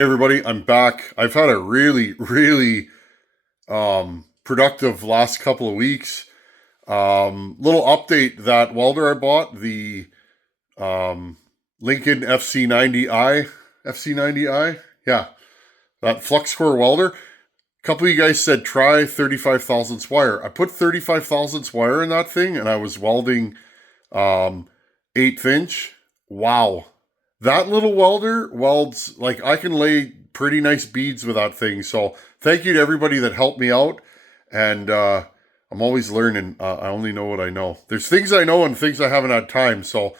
Hey everybody, I'm back. I've had a really productive last couple of weeks. Little update, that welder I bought, the um, Lincoln FC90i, FC90i, yeah, that flux core welder. A couple of you guys said try 35 thousandths wire. I put 35 thousandths wire in that thing, and I was welding um, 8th inch. Wow, that little welder welds, like, I can lay pretty nice beads with that thing. So thank you to everybody that helped me out. And I'm always learning. I only know what I know. There's things I know and things I haven't had time. So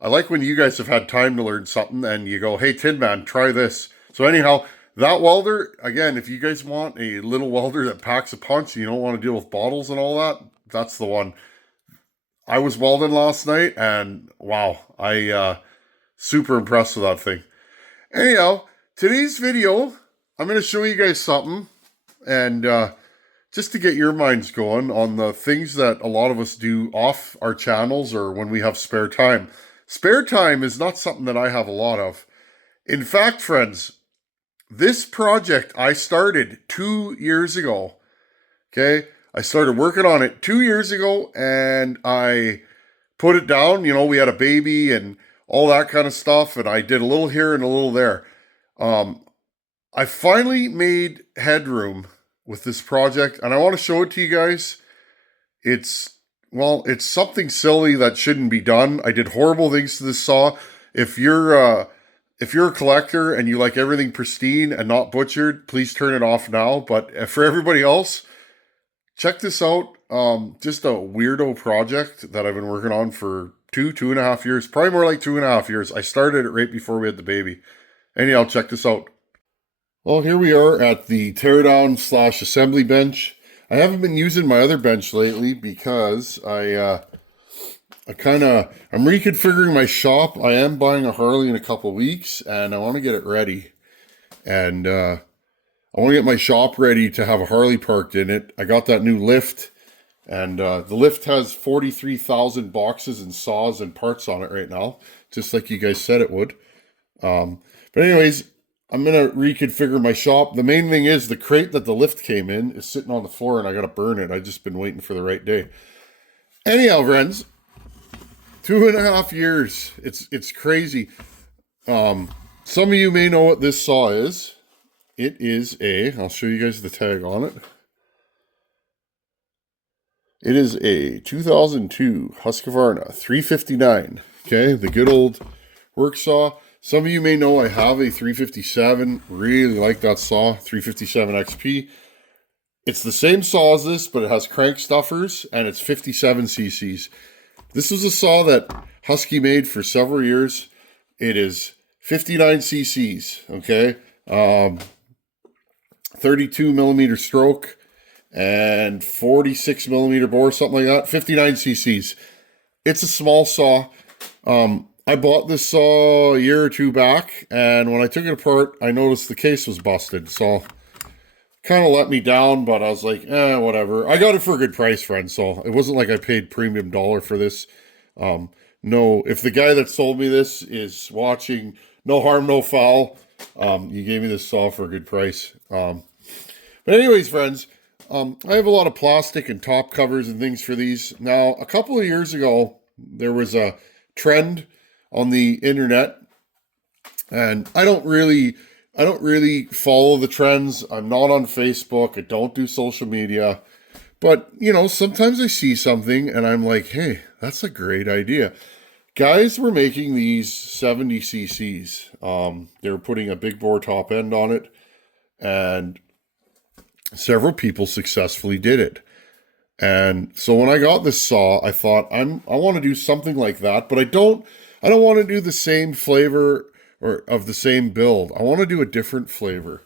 I like when you guys have had time to learn something and you go, hey, Tin Man, try this. So anyhow, that welder, again, if you guys want a little welder that packs a punch and you don't want to deal with bottles and all that, that's the one. I was welding last night and wow, I super impressed with that thing. Anyhow, today's video, I'm going to show you guys something, and just to get your minds going on the things that a lot of us do off our channels or when we have spare time. Spare time is not something that I have a lot of. In fact, friends, this project I started 2 years ago. Okay, I started working on it 2 years ago, and I put it down. You know, we had a baby and all that kind of stuff, and I did a little here and a little there. Um, I finally made headroom with this project, and I want to show it to you guys. It's something silly that shouldn't be done. I did horrible things to this saw. If you're a collector and you like everything pristine and not butchered, please turn it off now. But for everybody else, check this out. Just a weirdo project that I've been working on for 2.5 years, probably more like 2.5 years. I started it right before we had the baby. Anyhow, check this out. Well, here we are at the teardown slash assembly bench. I haven't been using my other bench lately because I'm reconfiguring my shop. I am buying a Harley in a couple of weeks, and I want to get it ready. And I want to get my shop ready to have a Harley parked in it. I got that new lift, and the lift has 43,000 boxes and saws and parts on it right now, just like you guys said it would. But anyways, I'm going to reconfigure my shop. The main thing is the crate that the lift came in is sitting on the floor, and I got to burn it. I've just been waiting for the right day. Anyhow, friends, 2.5 years. It's crazy. Some of you may know what this saw is. It is I'll show you guys the tag on it. It is a 2002 Husqvarna 359. Okay, the good old work saw. Some of you may know I have a 357. Really like that saw, 357 XP. It's the same saw as this, but it has crank stuffers, and it's 57 cc's. This was a saw that Husky made for several years. It is 59 cc's, okay? 32 millimeter stroke and 46 millimeter bore, something like that. 59 cc's. It's a small saw. I bought this saw a year or two back, and when I took it apart, I noticed the case was busted. So kind of let me down, but I was like, whatever. I got it for a good price, friends. So it wasn't like I paid premium dollar for this. No, if the guy that sold me this is watching, no harm, no foul. You gave me this saw for a good price. But anyways, friends, I have a lot of plastic and top covers and things for these. Now, a couple of years ago, there was a trend on the internet, and I don't really follow the trends. I'm not on Facebook. I don't do social media. But, you know, sometimes I see something and I'm like, hey, that's a great idea. Guys were making these 70 cc's. They were putting a big bore top end on it, and several people successfully did it. And so when I got this saw, I thought I want to do something like that, but I don't want to do the same flavor or of the same build. I want to do a different flavor.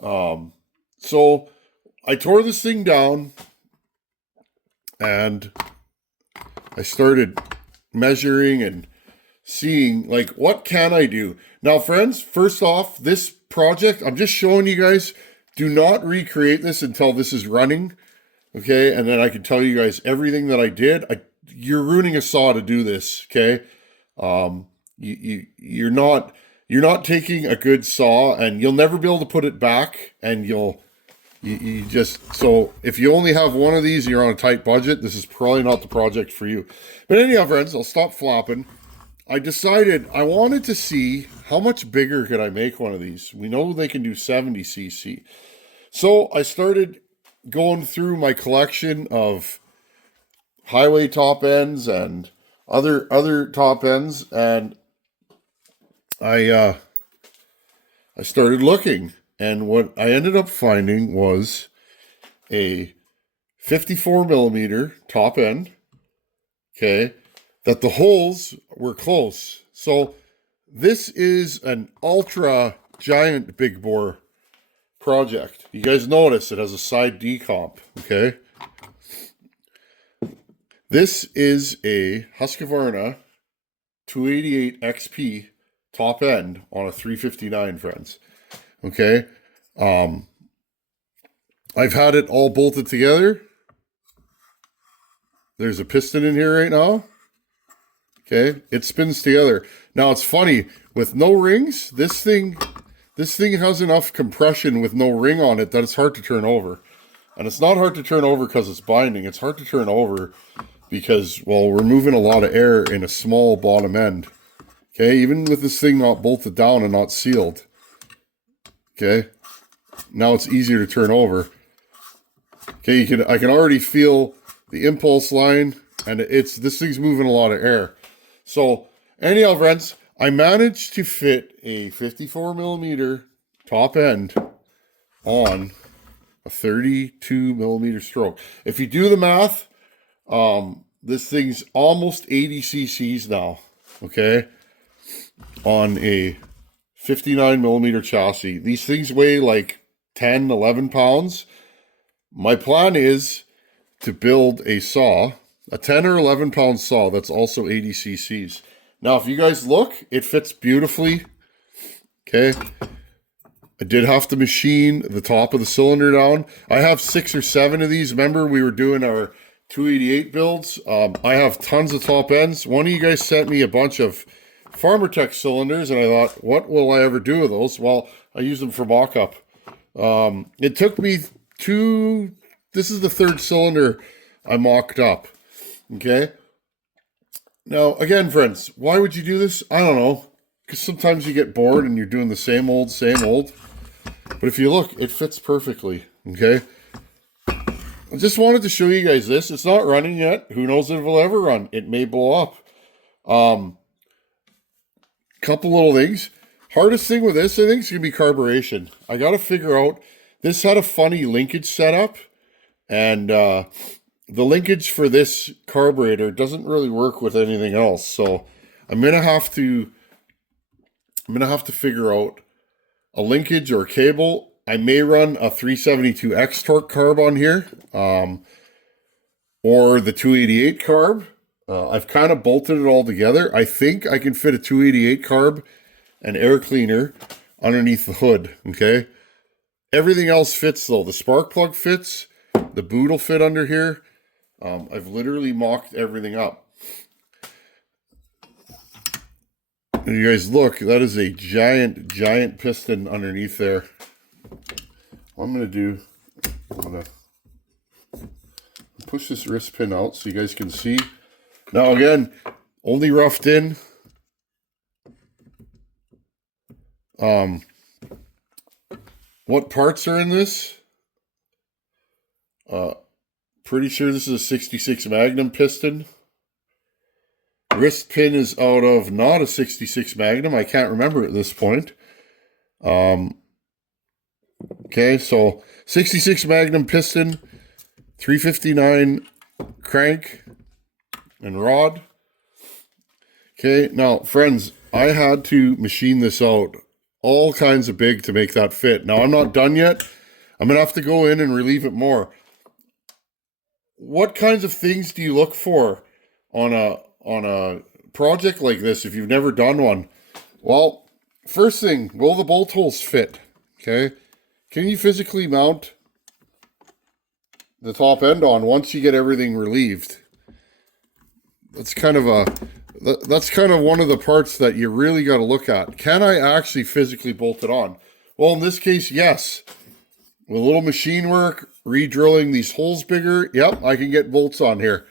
So I tore this thing down and I started measuring and seeing, like, what can I do? Now, friends, first off, this project, I'm just showing you guys, do not recreate this until this is running. Okay, and then I can tell you guys everything that I did. You're ruining a saw to do this, okay? You're not you're not taking a good saw, and you'll never be able to put it back, and you just, so if you only have one of these and you're on a tight budget, this is probably not the project for you. But anyhow, friends, I'll stop flopping. I decided I wanted to see how much bigger could I make one of these. We know they can do 70 cc. So I started going through my collection of highway top ends and other top ends, and I started looking, and what I ended up finding was a 54 millimeter top end. Okay, that the holes were close. So this is an ultra giant big bore project. You guys notice it has a side decomp, okay? This is a Husqvarna 288 XP top end on a 359, friends. Okay? I've had it all bolted together. There's a piston in here right now. Okay, it spins together. Now it's funny, with no rings, this thing has enough compression with no ring on it that it's hard to turn over. And it's not hard to turn over because it's binding. It's hard to turn over because, well, we're moving a lot of air in a small bottom end. Okay, even with this thing not bolted down and not sealed. Okay, now it's easier to turn over. Okay, I can already feel the impulse line, and this thing's moving a lot of air. So anyhow, friends, I managed to fit a 54 millimeter top end on a 32 millimeter stroke. If you do the math, this thing's almost 80 cc's now, okay, on a 59 millimeter chassis. These things weigh like 10, 11 pounds. My plan is to build a saw, a 10 or 11 pound saw that's also 80 cc's. Now, if you guys look, it fits beautifully. Okay. I did have to machine the top of the cylinder down. I have 6 or 7 of these. Remember, we were doing our 288 builds. I have tons of top ends. One of you guys sent me a bunch of Farmer Tech cylinders, and I thought, what will I ever do with those? Well, I use them for mock-up. It took me this is the 3rd cylinder I mocked up. Okay. Now, again, friends, why would you do this? I don't know. Because sometimes you get bored and you're doing the same old. But if you look, it fits perfectly. Okay. I just wanted to show you guys this. It's not running yet. Who knows if it will ever run? It may blow up. Couple little things. Hardest thing with this, I think, is going to be carburation. I got to figure out. This had a funny linkage setup. And the linkage for this carburetor doesn't really work with anything else. So I'm gonna have to figure out a linkage or a cable. I may run a 372X torque carb on here, or the 288 carb. I've kind of bolted it all together. I think I can fit a 288 carb and air cleaner underneath the hood. Okay, everything else fits though. The spark plug fits. The boot will fit under here. I've literally mocked everything up. And you guys look, that is a giant piston underneath there. What I'm going to do, I'm going to push this wrist pin out so you guys can see. Now again, only roughed in. What parts are in this? Pretty sure this is a 66 Magnum piston. Wrist pin is out of not a 66 Magnum. I can't remember at this point. Okay, so 66 Magnum piston, 359 crank and rod. Okay, now friends, I had to machine this out all kinds of big to make that fit. Now I'm not done yet. I'm gonna have to go in and relieve it more. What kinds of things do you look for on a project like this if you've never done one? Well, first thing, will the bolt holes fit? Okay, can you physically mount the top end on once you get everything relieved? That's kind of that's kind of one of the parts that you really got to look at. Can I actually physically bolt it on? Well, in this case, yes. With a little machine work, re-drilling these holes bigger, yep, I can get bolts on here.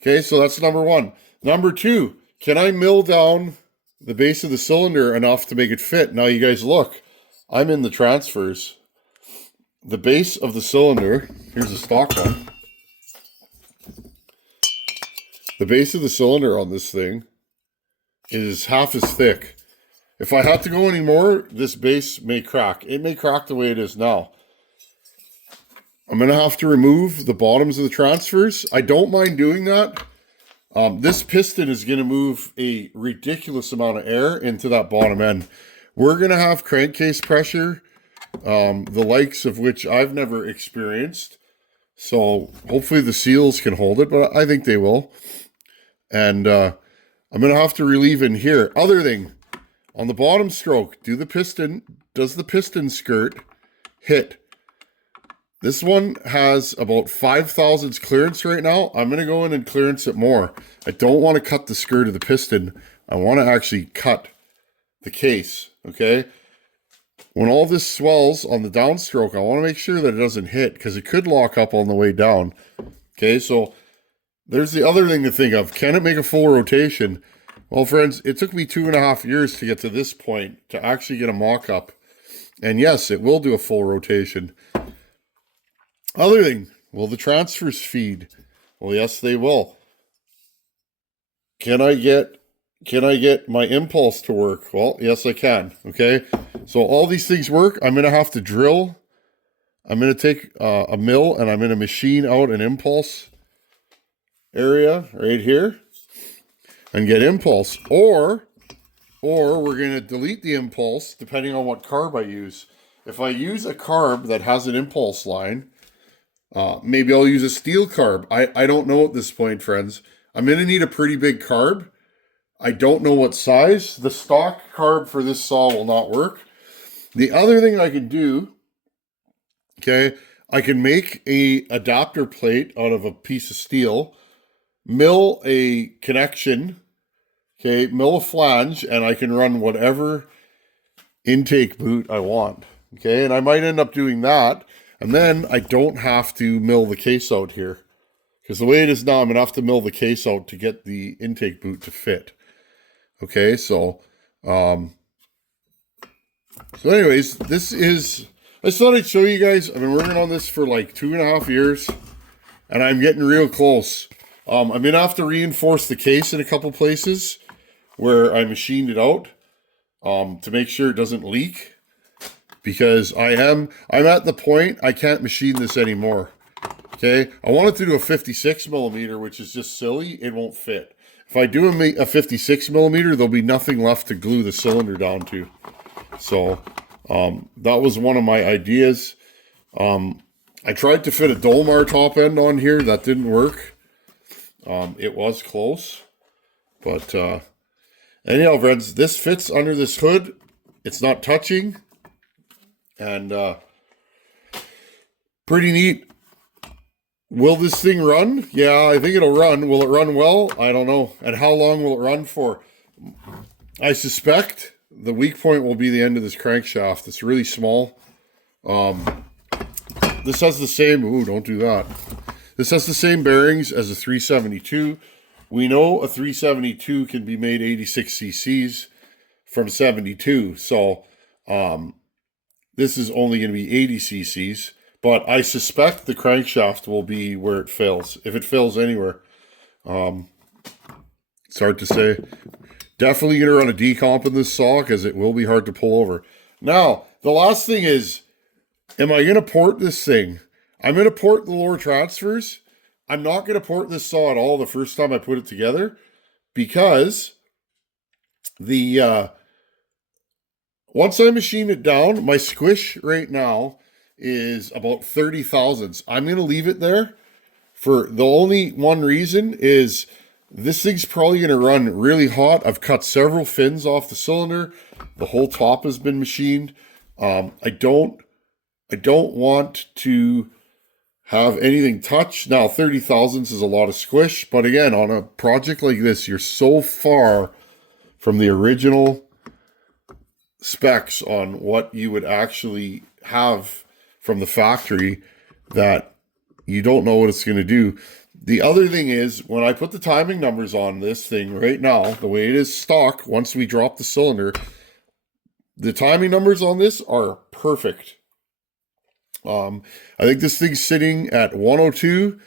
Okay, so that's number one. Number two, can I mill down the base of the cylinder enough to make it fit? Now, you guys look, I'm in the transfers. The base of the cylinder, here's a stock one. The base of the cylinder on this thing is half as thick. If I had to go any more, this base may crack. It may crack the way it is now. I'm going to have to remove the bottoms of the transfers. I don't mind doing that. This piston is going to move a ridiculous amount of air into that bottom end. We're going to have crankcase pressure, the likes of which I've never experienced. So hopefully the seals can hold it, but I think they will. And I'm going to have to relieve in here. Other thing, on the bottom stroke, does the piston skirt hit? This one has about 5 thousandths clearance right now. I'm going to go in and clearance it more. I don't want to cut the skirt of the piston. I want to actually cut the case, okay? When all this swells on the downstroke, I want to make sure that it doesn't hit because it could lock up on the way down. Okay, so there's the other thing to think of. Can it make a full rotation? Well, friends, it took me 2.5 years to get to this point to actually get a mock-up. And yes, it will do a full rotation. Other thing, will the transfers feed? Well, yes, they will. Can I get my impulse to work? Well, yes, I can. Okay, so all these things work. I'm going to have to drill. I'm going to take a mill and I'm going to machine out an impulse area right here and get impulse. Or we're going to delete the impulse depending on what carb I use. If I use a carb that has an impulse line, maybe I'll use a steel carb. I don't know at this point, friends. I'm going to need a pretty big carb. I don't know what size. The stock carb for this saw will not work. The other thing I can do, okay, I can make a adapter plate out of a piece of steel, mill a connection, okay, mill a flange, and I can run whatever intake boot I want, okay? And I might end up doing that. And then I don't have to mill the case out here. Because the way it is now, I'm going to have to mill the case out to get the intake boot to fit. Okay, so anyways, this is, I just thought I'd show you guys. I've been working on this for like 2.5 years. And I'm getting real close. I'm going to have to reinforce the case in a couple places where I machined it out to make sure it doesn't leak. Because I'm at the point I can't machine this anymore. Okay, I wanted to do a 56 millimeter, which is just silly. It won't fit. If I do a 56 millimeter, there'll be nothing left to glue the cylinder down to. So that was one of my ideas. I tried to fit a Dolmar top end on here. That didn't work. It was close, but anyhow, friends, this fits under this hood. It's not touching. And pretty neat. Will this thing run? Yeah, I think it'll run. Will it run well? I don't know. And how long will it run for? I suspect the weak point will be the end of this crankshaft. It's really small. This has the same... Ooh, don't do that. This has the same bearings as a 372. We know a 372 can be made 86 cc's from 72. So... this is only going to be 80 cc's, but I suspect the crankshaft will be where it fails. If it fails anywhere, it's hard to say. Definitely going to run a decomp in this saw because it will be hard to pull over. Now, the last thing is, am I going to port this thing? I'm going to port the lower transfers. I'm not going to port this saw at all the first time I put it together because once I machine it down, my squish right now is about 30 thousandths. I'm going to leave it there for the only one reason is this thing's probably going to run really hot. I've cut several fins off the cylinder. The whole top has been machined. I don't want to have anything touch. Now, 30 thousandths is a lot of squish, but again, on a project like this, you're so far from the original specs on what you would actually have from the factory that you don't know what it's going to do. The other thing is, when I put the timing numbers on this thing right now, the way it is stock, once we drop the cylinder, the timing numbers on this are perfect. I think this thing's sitting at 102,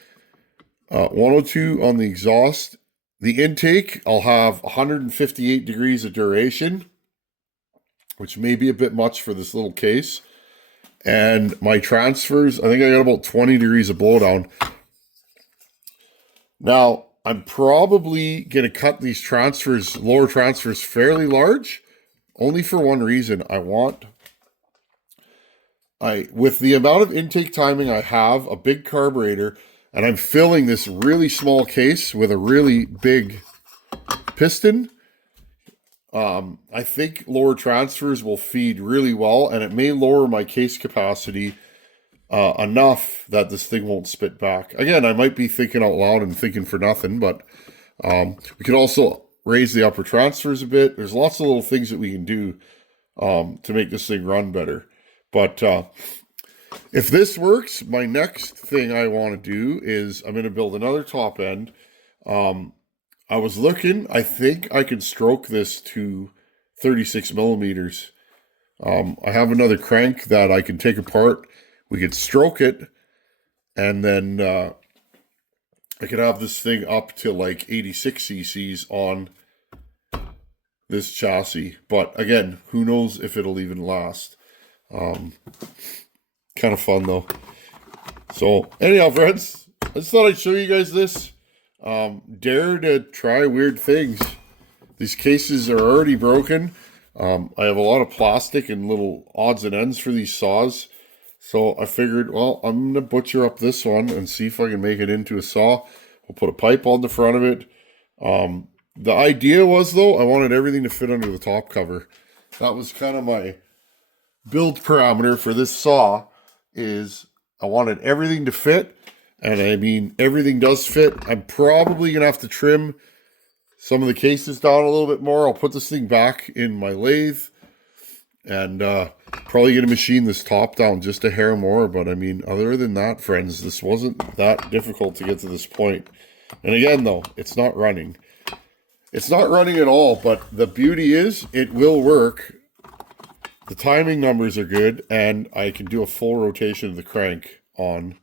102 on the exhaust. The intake, I'll have 158 degrees of duration, which may be a bit much for this little case. And my transfers, I think I got about 20 degrees of blowdown. Now, I'm probably going to cut these transfers, lower transfers, fairly large, only for one reason. With the amount of intake timing I have, a big carburetor, and I'm filling this really small case with a really big piston, I think lower transfers will feed really well, and it may lower my case capacity enough that this thing won't spit back. Again, I might be thinking out loud and thinking for nothing, but we can also raise the upper transfers a bit. There's lots of little things that we can do to make this thing run better. But if this works, my next thing I want to do is I'm going to build another top end. I was looking, I think I can stroke this to 36 millimeters. I have another crank that I can take apart. We could stroke it, and then I could have this thing up to like 86 cc's on this chassis. But again, who knows if it'll even last. Kind of fun though. So anyhow, friends, I just thought I'd show you guys this. Dare to try weird things. These cases are already broken. I have a lot of plastic and little odds and ends for these saws. So I figured, well, I'm going to butcher up this one and see if I can make it into a saw. We'll put a pipe on the front of it. The idea was, though, I wanted everything to fit under the top cover. That was kind of my build parameter for this saw, is I wanted everything to fit. And I mean, everything does fit. I'm probably going to have to trim some of the cases down a little bit more. I'll put this thing back in my lathe and probably going to machine this top down just a hair more. But I mean, other than that, friends, this wasn't that difficult to get to this point. And again, though, it's not running. It's not running at all, but the beauty is it will work. The timing numbers are good, and I can do a full rotation of the crank on.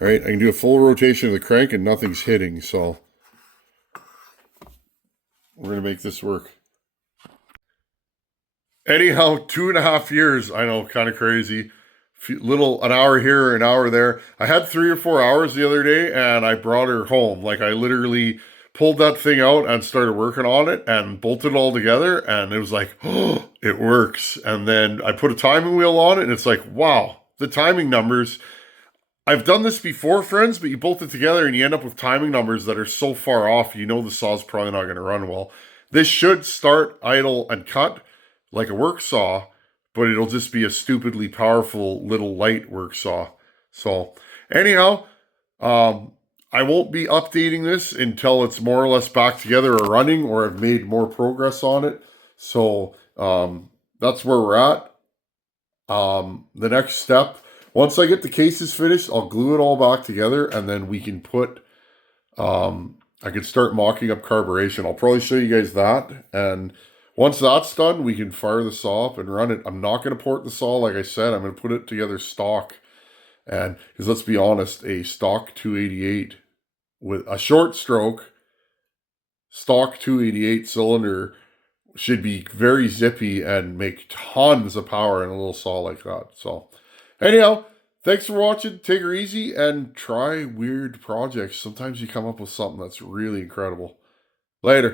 All right, I can do a full rotation of the crank and nothing's hitting, so we're going to make this work. Anyhow, 2.5 years, I know, kind of crazy. An hour here, an hour there. I had 3 or 4 hours the other day, and I brought her home. Like, I literally pulled that thing out and started working on it and bolted it all together, and it was like, oh, it works. And then I put a timing wheel on it, and it's like, wow, the timing numbers. I've done this before, friends, but you bolt it together and you end up with timing numbers that are so far off, you know the saw's probably not going to run well. This should start, idle, and cut like a work saw, but it'll just be a stupidly powerful little light work saw. So, anyhow, I won't be updating this until it's more or less back together or running, or I've made more progress on it. So, that's where we're at. The next step, once I get the cases finished, I'll glue it all back together, and then we can put, I can start mocking up carburation. I'll probably show you guys that, and once that's done, we can fire the saw up and run it. I'm not going to port the saw, like I said. I'm going to put it together stock, and because let's be honest, a stock 288 with a short stroke, stock 288 cylinder should be very zippy and make tons of power in a little saw like that. So anyhow, thanks for watching. Take her easy and try weird projects. Sometimes you come up with something that's really incredible. Later.